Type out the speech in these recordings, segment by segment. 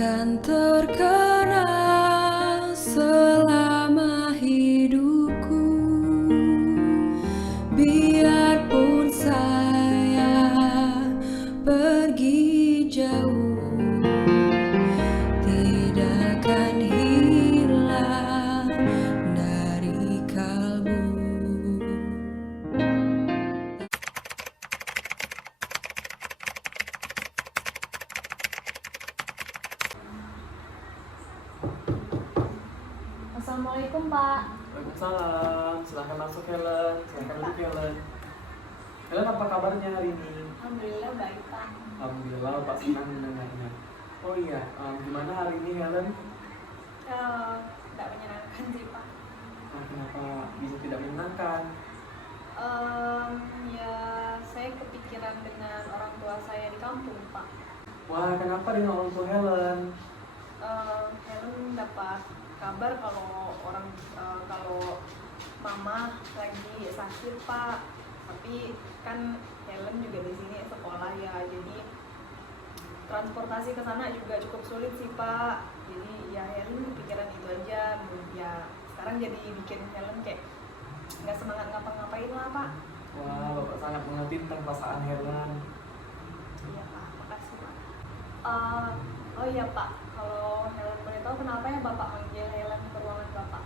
Kan terkenal selama hidupku, biarpun saya pergi jauh, tidak akan hilang dari kalbu. Assalamualaikum Pak. Waalaikumsalam, silahkan masuk Helen, silahkan duduk Helen. Helen, apa kabarnya hari ini? Alhamdulillah baik Pak. Alhamdulillah, Pak senang mendengarnya. Oh iya, gimana hari ini Helen? Tidak menyenangkan sih Pak. Kenapa bisa tidak menyenangkan? Ya saya kepikiran dengan orang tua saya di kampung Pak. Wah, kenapa dengan orang tua Helen? Helen dapat kabar kalau mama lagi sakit Pak. Tapi kan Helen juga di sini sekolah ya, jadi transportasi ke sana juga cukup sulit sih Pak. Jadi ya Helen kepikiran itu aja. Ya sekarang jadi bikin Helen kayak nggak semangat ngapa-ngapain lah Pak. Wah, Bapak sangat mengerti tentang perasaan Helen. Iya Pak, makasih Pak. Oh iya Pak, kalau Helen boleh tahu kenapa ya Bapak manggil Helen ke ruangan Bapak?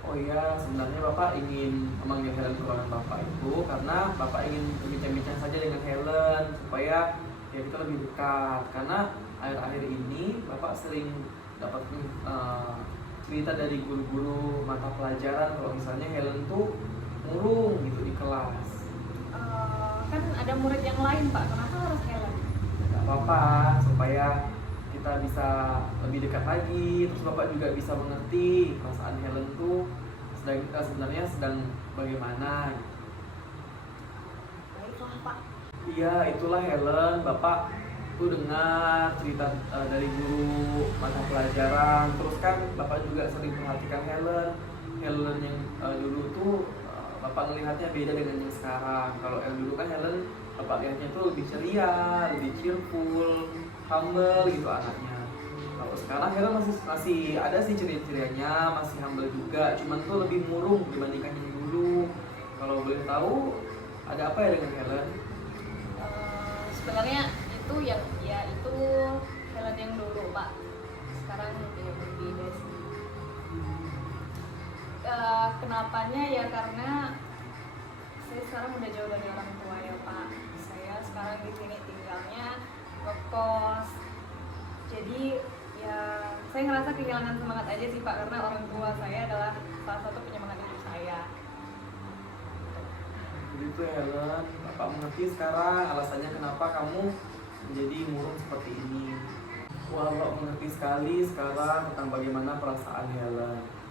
Oh iya, sebenarnya Bapak ingin memanggil Helen ke ruangan Bapak itu karena Bapak ingin berbincang-bincang saja dengan Helen supaya ya kita lebih dekat. Karena akhir-akhir ini Bapak sering dapat cerita dari guru-guru mata pelajaran kalau misalnya Helen tuh murung gitu di kelas. Kan ada murid yang lain Pak, kenapa harus Helen? Gak apa-apa, supaya kita bisa lebih dekat lagi, terus Bapak juga bisa mengerti perasaan Helen tuh sebenarnya sedang bagaimana. Baiklah Pak. Iya, itulah Helen. Bapak tuh dengar cerita dari guru mata pelajaran. Terus kan Bapak juga sering perhatikan Helen. Helen yang dulu tuh Bapak ngelihatnya beda dengan yang sekarang. Kalau yang dulu kan Helen Bapak lihatnya tuh lebih ceria, lebih cheerful, humble gitu anaknya. Kalau sekarang Helen masih ada sih ceria-cerianya, masih humble juga. Cuman tuh lebih murung dibandingkan yang dulu. Kalau boleh tahu ada apa ya dengan Helen? Sebenarnya itu itu Helen yang dulu Pak. Sekarang ya berbeda sih. Kenapanya ya karena saya sekarang udah jauh dari orang tua ya Pak. Saya sekarang di sini tinggalnya ngekos. Jadi ya saya ngerasa kehilangan semangat aja sih Pak, karena orang tua saya adalah salah satu penyemangat hidup saya. Begitu Helen, Bapak mengerti sekarang alasannya kenapa kamu menjadi murung seperti ini. Wah, Bapak mengerti sekali sekarang tentang bagaimana perasaan Helen.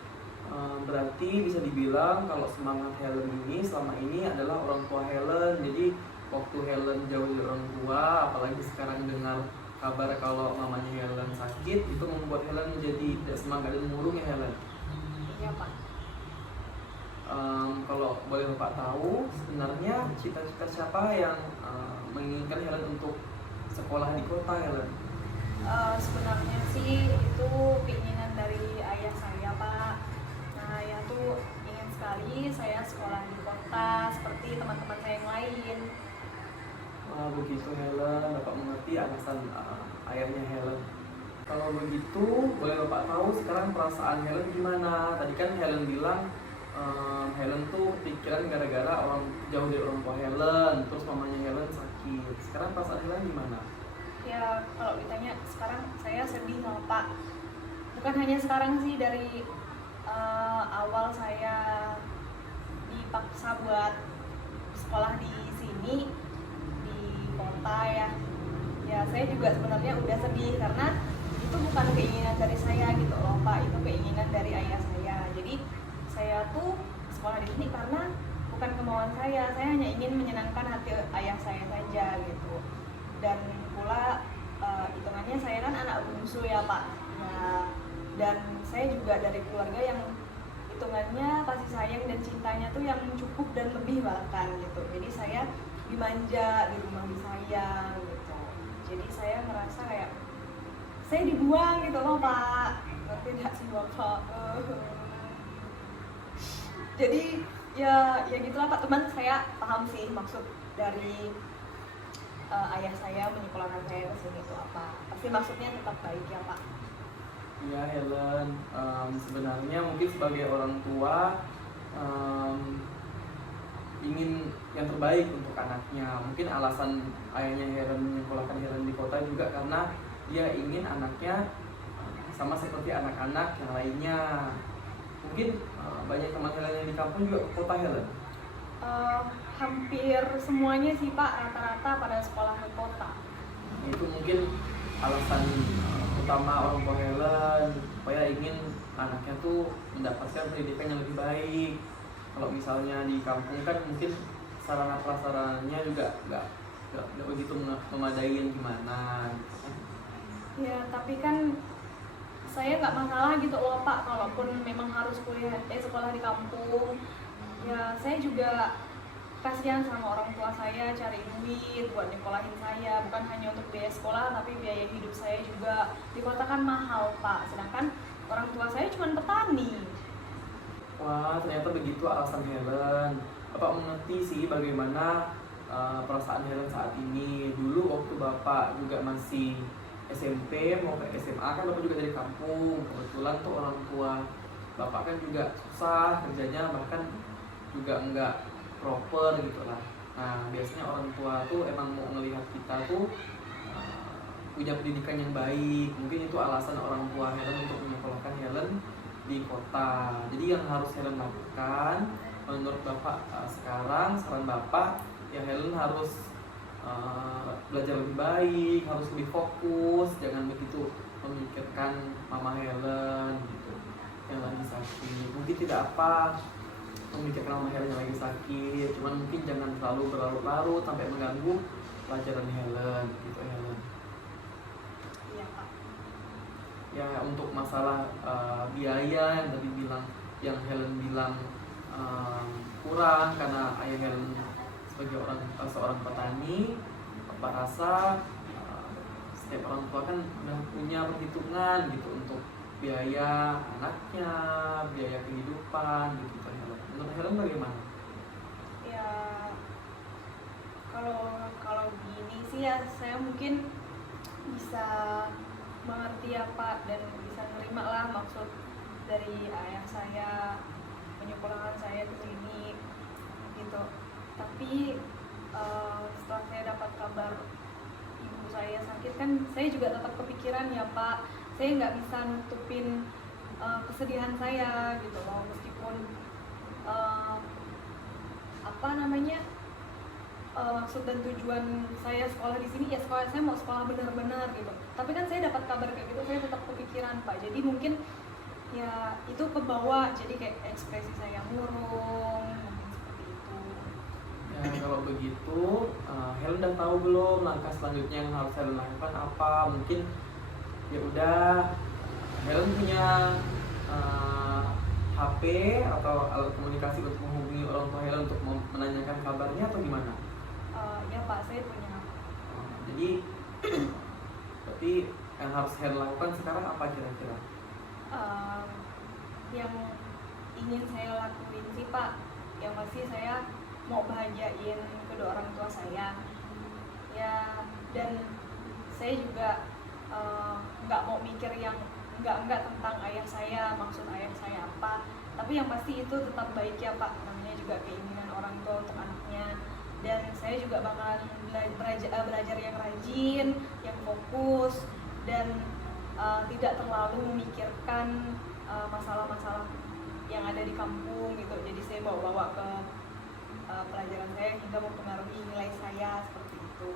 Berarti bisa dibilang kalau semangat Helen ini selama ini adalah orang tua Helen. Jadi waktu Helen jauh dari orang tua, apalagi sekarang dengar kabar kalau mamanya Helen sakit, itu membuat Helen menjadi tidak semangat dan murung ya Helen. Iya Pak. Kalau boleh Bapak tahu, sebenarnya cita-cita siapa yang menginginkan Helen untuk sekolah di kota Helen? Sebenarnya sih itu keinginan dari ayah saya Pak. Nah ayah tuh ingin sekali saya sekolah di kota seperti teman-teman saya yang lain. Wah, begitu Helen, Bapak mengerti alasan ayahnya Helen. Kalau begitu, boleh Bapak tahu sekarang perasaan Helen gimana? Tadi kan Helen bilang Helen tuh pikiran gara-gara orang jauh dari orang tua Helen, terus mamanya Helen sakit. Sekarang perasaan Helen gimana? Ya kalau ditanya sekarang saya sedih sama Pak. Bukan hanya sekarang sih, dari awal saya dipaksa buat sekolah di sini di kota ya. Ya saya juga sebenarnya udah sedih karena itu bukan keinginan dari saya gitu loh Pak, itu keinginan dari ayah saya. Jadi saya tuh sekolah di sini karena bukan kemauan saya hanya ingin menyenangkan hati ayah saya saja gitu. Dan pula hitungannya saya kan anak bungsu ya Pak ya, dan saya juga dari keluarga yang hitungannya kasih sayang dan cintanya tuh yang cukup dan lebih bahkan gitu. Jadi saya dimanja, di rumah disayang gitu. Jadi saya merasa kayak saya dibuang gitu loh Pak. Tidak sih Bapak. Jadi ya gitulah Pak, teman. Saya paham sih maksud dari ayah saya menyekolahkan saya ke sini itu apa. Pasti maksudnya tetap baik ya Pak. Ya Helen, sebenarnya mungkin sebagai orang tua ingin yang terbaik untuk anaknya. Mungkin alasan ayahnya Helen menyekolahkan Helen di kota juga karena dia ingin anaknya sama seperti anak-anak yang lainnya. Mungkin banyak teman Helen yang di kampung juga ke kota Helen. Hampir semuanya sih Pak, rata-rata pada sekolah ke kota. Itu mungkin alasan utama orang tua Helen supaya ingin anaknya tuh mendapatkan pendidikan yang lebih baik. Kalau misalnya di kampung kan mungkin sarana prasarananya juga nggak begitu memadai gimana. Ya tapi kan saya nggak masalah gitu loh Pak, kalaupun memang harus sekolah di kampung. Ya saya juga kasihan sama orang tua saya cari duit buat nyekolahin saya, bukan hanya untuk biaya sekolah tapi biaya hidup saya juga. Di kota kan mahal Pak, sedangkan orang tua saya cuma petani. Wah, ternyata begitu alasan Helen. Bapak mengerti sih bagaimana perasaan Helen saat ini. Dulu waktu Bapak juga masih SMP mau ke SMA kan Bapak juga dari kampung. Kebetulan tuh orang tua Bapak kan juga susah kerjanya, bahkan juga enggak proper gitu lah. Nah biasanya orang tua tuh emang mau ngelihat kita tuh punya pendidikan yang baik. Mungkin itu alasan orang tua Helen untuk menyekolahkan Helen di kota. Jadi yang harus Helen lakukan menurut Bapak sekarang, saran Bapak ya Helen harus belajar lebih baik, harus lebih fokus, jangan begitu memikirkan mama Helen gitu yang lagi sakit. Mungkin tidak apa memikirkan mama Helen yang lagi sakit, cuman mungkin jangan terlalu berlarut-larut sampai mengganggu pelajaran Helen gitu Helen. Iya Pak. Ya untuk masalah biaya yang tadi yang Helen bilang kurang karena ayah Helen sebagai seorang petani, Bapak rasa setiap orang tua kan udah punya perhitungan gitu untuk biaya anaknya, biaya kehidupan gitu kan Helen. Menurut Helen bagaimana? Ya kalau gini sih ya saya mungkin bisa mengerti ya Pak, dan bisa nerima lah maksud dari ayah saya menyekolahkan saya ke sini gitu. Tapi setelah saya dapat kabar ibu saya sakit kan saya juga tetap kepikiran ya Pak. Saya nggak bisa nutupin kesedihan saya gitu loh, meskipun maksud dan tujuan saya sekolah di sini ya sekolah saya mau sekolah benar-benar gitu. Tapi kan saya dapat kabar kayak gitu, saya tetap kepikiran Pak. Jadi mungkin ya itu kebawa, jadi kayak ekspresi saya murung, mungkin seperti itu. Ya kalau begitu Helen udah tahu belum langkah selanjutnya yang harus Helen lakukan apa? Mungkin ya udah Helen punya HP atau alat komunikasi untuk menghubungi orang tua Helen untuk menanyakan kabarnya atau gimana? Ya Pak, saya punya. Jadi berarti yang harus Helen lakukan sekarang apa kira-kira? Yang ingin saya lakuin sih Pak, yang pasti saya mau bahagiain kedua orang tua saya ya, dan saya juga nggak mau mikir yang enggak tentang ayah saya, maksud ayah saya apa, tapi yang pasti itu tetap baik ya Pak, namanya juga keinginan orang tua untuk anaknya. Dan saya juga bakalan belajar yang rajin, yang fokus, dan tidak terlalu memikirkan masalah-masalah yang ada di kampung gitu. Jadi saya bawa ke pelajaran saya hingga mempengaruhi nilai saya seperti itu.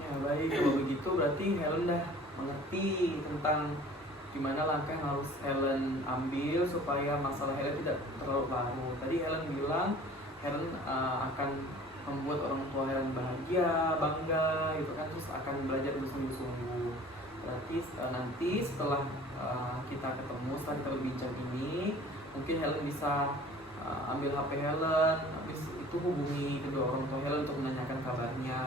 Ya baik, kalau begitu berarti Helen udah mengerti tentang gimana langkah yang harus Helen ambil supaya masalah Helen tidak terlalu larut. Tadi Helen bilang Helen akan membuat orang tua Helen bahagia, bangga gitu kan, terus akan belajar bersungguh-sungguh. Berarti nanti setelah kita ketemu, setelah kita berbincang ini, mungkin Helen bisa ambil HP Helen, habis itu hubungi kedua orang tua Helen untuk menanyakan kabarnya.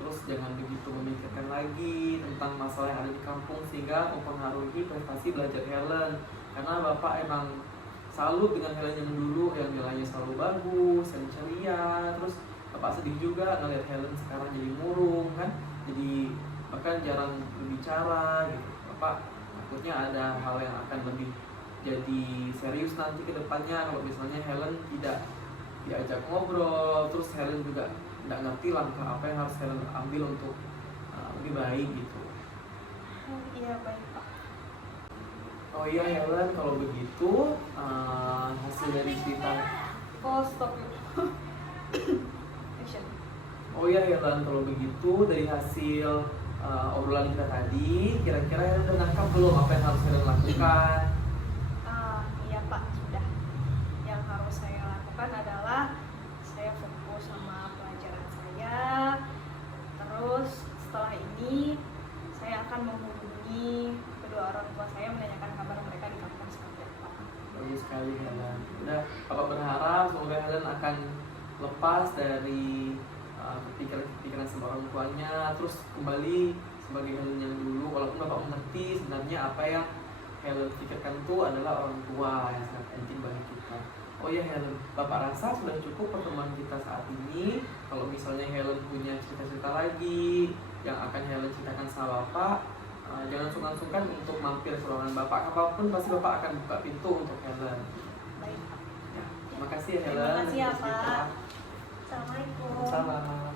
Terus jangan begitu memikirkan lagi tentang masalah yang ada di kampung sehingga mempengaruhi prestasi belajar Helen. Karena Bapak emang salut dengan Helen yang dulu yang nilainya selalu bagus, yang ceria. Terus Bapak sedih juga ngeliat Helen sekarang jadi murung kan, jadi bahkan jarang berbicara gitu. Bapak takutnya ada hal yang akan lebih jadi serius nanti ke depannya kalau misalnya Helen tidak diajak ngobrol, terus Helen juga nggak ngerti langkah apa yang harus Helen ambil untuk lebih baik gitu. Iya baik Pak. Oh iya Helen, kalau begitu hasil dari cerita. Oh stop yuk. Action. Oh iya Helen, kalau begitu dari hasil obrolan kita tadi, kira-kira Helen udah nangkap belum apa yang harus Helen lakukan? Iya Pak, sudah. Yang harus saya lakukan adalah saya fokus sama pelajaran saya. Terus setelah ini saya akan menghubungi kedua orang tua saya menanyakan kabar mereka di kampung seperti apa. Bagus sekali Helen. Udah, Bapak berharap semoga Helen akan lepas dari kepikiran-kepikiran sama orang tuanya, terus kembali sebagai Helen yang dulu. Walaupun Bapak mengerti sebenarnya apa yang Helen pikirkan itu adalah orang tua yang sangat penting bagi kita. Oh ya Helen, Bapak rasa sudah cukup pertemuan kita saat ini. Kalau misalnya Helen punya cerita-cerita lagi yang akan Helen ceritakan sama Bapak, jangan sungkan-sungkan untuk mampir ke ruangan Bapak. Apapun pasti Bapak akan buka pintu untuk Helen. Baik Pak. Ya, terima kasih ya Helen. Terima kasih ya Pak. Assalamualaikum. Salam.